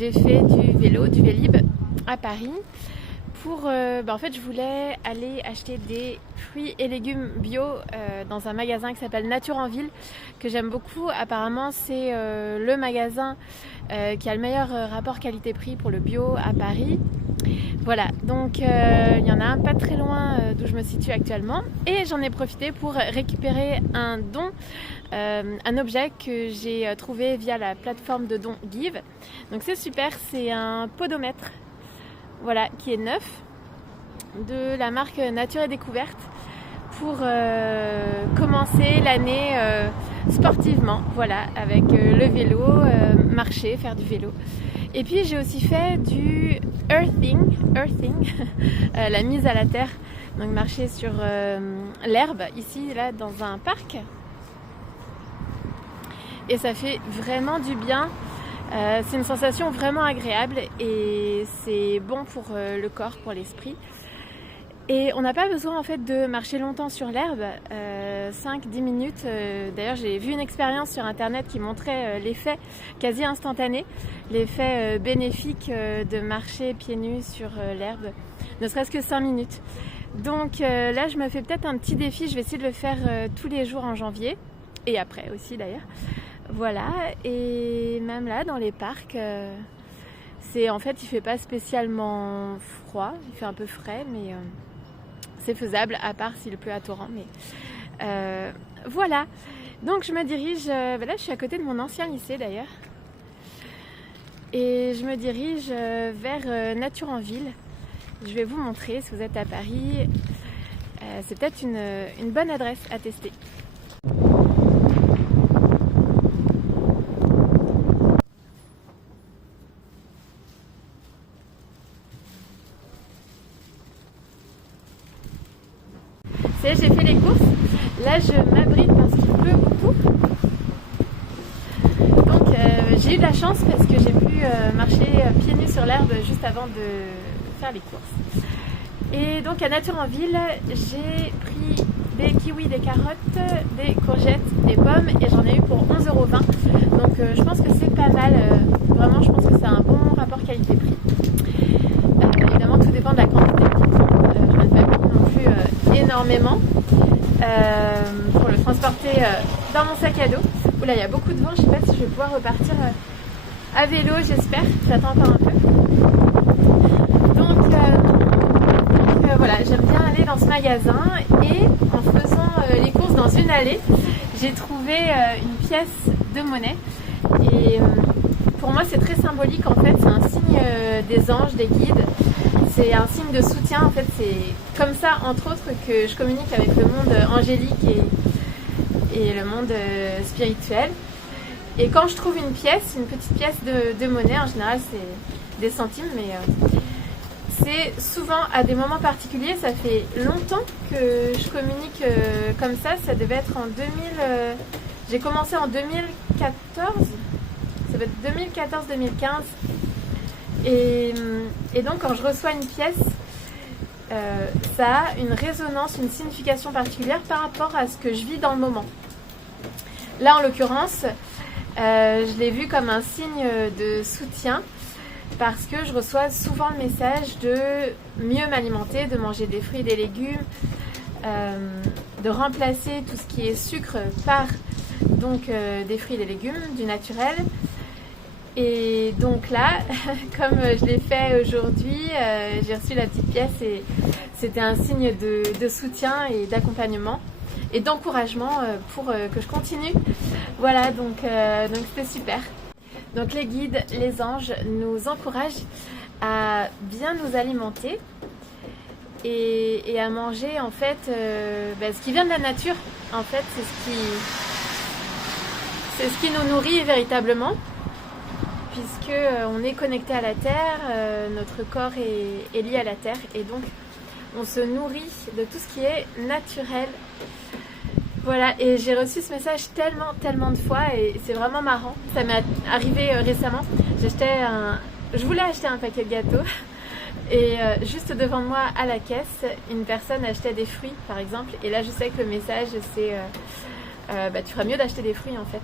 j'ai fait du vélo, du Vélib à Paris pour en fait je voulais aller acheter des fruits et légumes bio dans un magasin qui s'appelle Nature en Ville, que j'aime beaucoup. Apparemment c'est le magasin qui a le meilleur rapport qualité-prix pour le bio à Paris. Voilà, donc il y en a un pas très loin d'où je me situe actuellement, et j'en ai profité pour récupérer un don, un objet que j'ai trouvé via la plateforme de don Give. Donc c'est super, c'est un podomètre, voilà, qui est neuf, de la marque Nature et Découverte, pour commencer l'année sportivement, voilà, avec le vélo, marcher, faire du vélo. Et puis j'ai aussi fait du earthing, la mise à la terre, donc marcher sur l'herbe ici, là, dans un parc. Et ça fait vraiment du bien. C'est une sensation vraiment agréable et c'est bon pour le corps, pour l'esprit. Et on n'a pas besoin en fait de marcher longtemps sur l'herbe, 5-10 minutes. D'ailleurs j'ai vu une expérience sur internet qui montrait l'effet quasi instantané, l'effet bénéfique de marcher pieds nus sur l'herbe, ne serait-ce que 5 minutes. Donc là je me fais peut-être un petit défi, je vais essayer de le faire tous les jours en janvier, et après aussi d'ailleurs. Voilà, et même là dans les parcs, en fait il fait pas spécialement froid, il fait un peu frais, mais c'est faisable, à part s'il pleut à torrent. Mais voilà, donc je me dirige, là je suis à côté de mon ancien lycée d'ailleurs, et je me dirige vers Nature en Ville. Je vais vous montrer, si vous êtes à Paris, c'est peut-être une bonne adresse à tester. J'ai fait les courses, là je m'abrite parce qu'il pleut beaucoup, donc j'ai eu de la chance parce que j'ai pu marcher pieds nus sur l'herbe juste avant de faire les courses. Et donc à Nature en Ville, j'ai pris des kiwis, des carottes, des courgettes, des pommes, et j'en ai eu pour 11,20 €. Donc je pense que c'est pas mal, vraiment je pense que c'est un bon rapport qualité-prix. Évidemment tout dépend de la quantité qu'on prend, je n'en ai pas pris non plus énormément pour le transporter dans mon sac à dos. Oula, il y a beaucoup de vent, je sais pas si je vais pouvoir repartir à vélo, j'espère, j'attends encore un peu. Donc voilà, j'aime bien aller dans ce magasin, et en faisant les courses dans une allée, j'ai trouvé une pièce de monnaie, et pour moi c'est très symbolique en fait, c'est un signe des anges, des guides. C'est un signe de soutien, en fait, c'est comme ça, entre autres, que je communique avec le monde angélique et le monde spirituel. Et quand je trouve une petite pièce de monnaie, en général c'est des centimes, mais c'est souvent à des moments particuliers. Ça fait longtemps que je communique comme ça devait être en 2000, j'ai commencé en 2014, ça va être 2014-2015. Et donc quand je reçois une pièce, ça a une résonance, une signification particulière par rapport à ce que je vis dans le moment. Là en l'occurrence, je l'ai vu comme un signe de soutien, parce que je reçois souvent le message de mieux m'alimenter, de manger des fruits et des légumes, de remplacer tout ce qui est sucre par donc des fruits et des légumes, du naturel. Et donc là, comme je l'ai fait aujourd'hui, j'ai reçu la petite pièce, et c'était un signe de soutien et d'accompagnement et d'encouragement pour que je continue. Voilà, donc c'était super. Donc les guides, les anges nous encouragent à bien nous alimenter et à manger en fait ce qui vient de la nature. En fait, c'est ce qui nous nourrit véritablement, puisque on est connecté à la terre, notre corps est lié à la terre, et donc on se nourrit de tout ce qui est naturel. Voilà, et j'ai reçu ce message tellement de fois, et c'est vraiment marrant. Ça m'est arrivé récemment. Je voulais acheter un paquet de gâteaux, et juste devant moi à la caisse, une personne achetait des fruits par exemple, et là je sais que le message c'est tu feras mieux d'acheter des fruits en fait.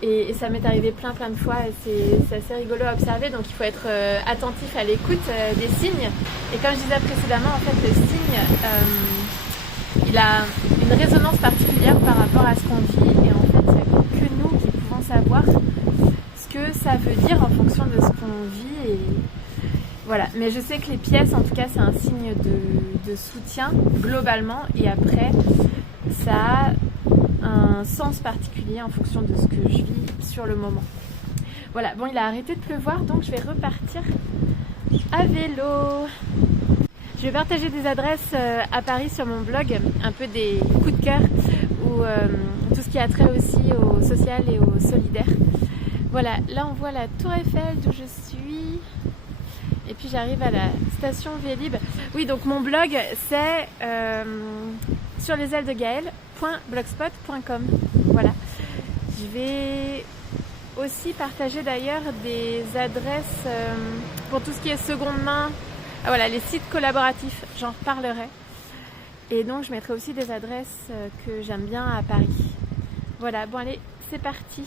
Et ça m'est arrivé plein de fois et c'est assez rigolo à observer, donc il faut être attentif à l'écoute des signes. Et comme je disais précédemment, en fait le signe il a une résonance particulière par rapport à ce qu'on vit, et en fait il n'y a que nous qui pouvons savoir ce que ça veut dire en fonction de ce qu'on vit. Et voilà, mais je sais que les pièces en tout cas c'est un signe de soutien globalement, et après ça a un sens particulier en fonction de ce que je vis sur le moment. Voilà, bon, il a arrêté de pleuvoir, donc je vais repartir à vélo. Je vais partager des adresses à Paris sur mon blog, un peu des coups de cœur, ou tout ce qui a trait aussi au social et au solidaire. Voilà, là on voit la Tour Eiffel d'où je suis, et puis j'arrive à la station Vélib. Oui, donc mon blog c'est sur les ailes de Gaëlle.blogspot.com. Voilà. Je vais aussi partager d'ailleurs des adresses pour tout ce qui est seconde main. Ah, voilà, les sites collaboratifs, j'en reparlerai. Et donc je mettrai aussi des adresses que j'aime bien à Paris. Voilà, bon allez, c'est parti.